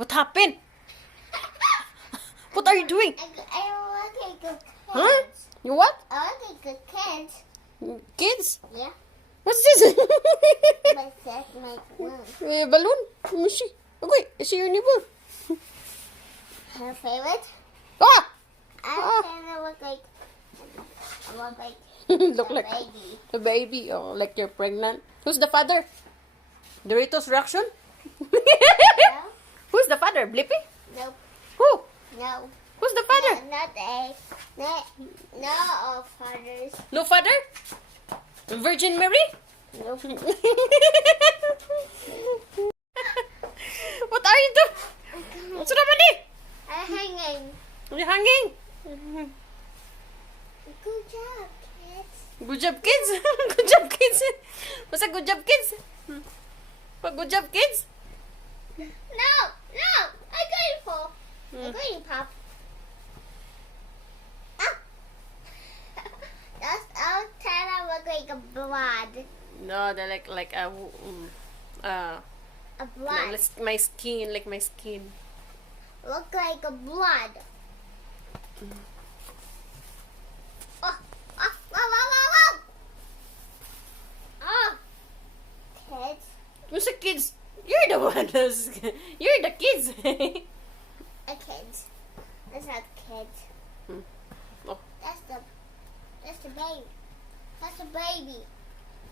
What happened? What are you doing? I want to take a kids. Huh? You what? I want to take a kids. Kids? Yeah. What's this? But that's my one. Balloon? Let me see. Okay, I see your nipple. Her favorite? Ah! I kind of look like Look a like baby. the baby. Oh, like you're pregnant. Who's the father? Doritos reaction? No? Who's the father? Blippi? Nope. Who? No. Who's the father? No all fathers. No father? Virgin Mary? Nope. What are you doing? What's happening? I'm hanging. You're hanging? Good job, kids. Good job, kids. Good job, kids. What's a good job, kids? What good job, kids? No, I'm going to fall. I'm going to pop. Ah. That's all kind of look like a blood. No, they're like a A blood. like my skin, like my skin. Look like a blood. Oh, oh, whoa. Oh, kids. Who's the kids? You're the one who's... You're the kids. A kids. That's not kids. Oh. That's the baby. That's the baby.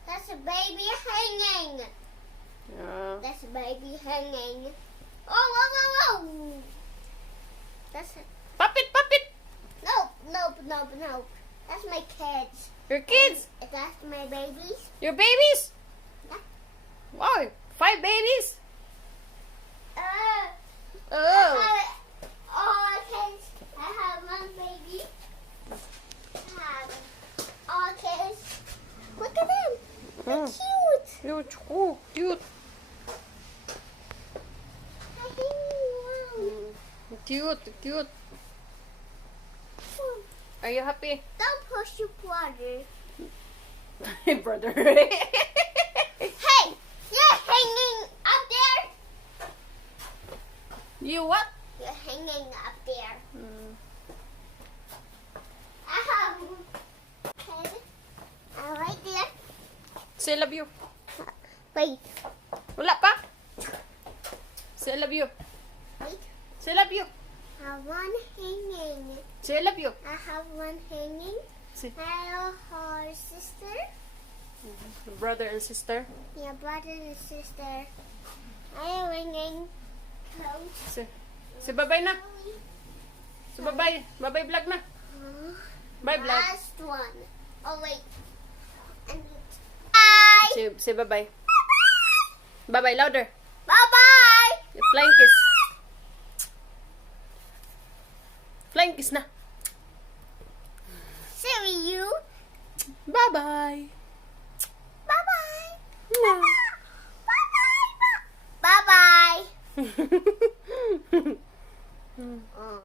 That's the baby hanging. Yeah. That's the baby hanging. Oh, whoa. That's it. Pop it. Nope. That's my kids. Your kids. That's my babies. Your babies. Yeah. Wow, 5 babies. Oh. Kids. I have one baby. I have all kids. Look at them. They're cute. Cute. Oh, cute. Cute. Are you happy? Don't push your brother. Hey, brother. Hey, you're hanging up there. You what? You're hanging up there. I have head. Right there. Say love you. Wait. Wala pa? Say love you. Wait. Say love you. I have one hanging. Say love you. I have one hanging. Say Hello, her sister. brother and sister. Yeah, brother and sister. I am hanging. Coach. Say bye-bye na. So bye-bye. Bye-bye vlog na. Bye vlog. Last one. Oh wait. Bye. Say bye-bye. Bye-bye louder. Bye bye. Flying kiss. Flying kiss na. See you. Bye-bye.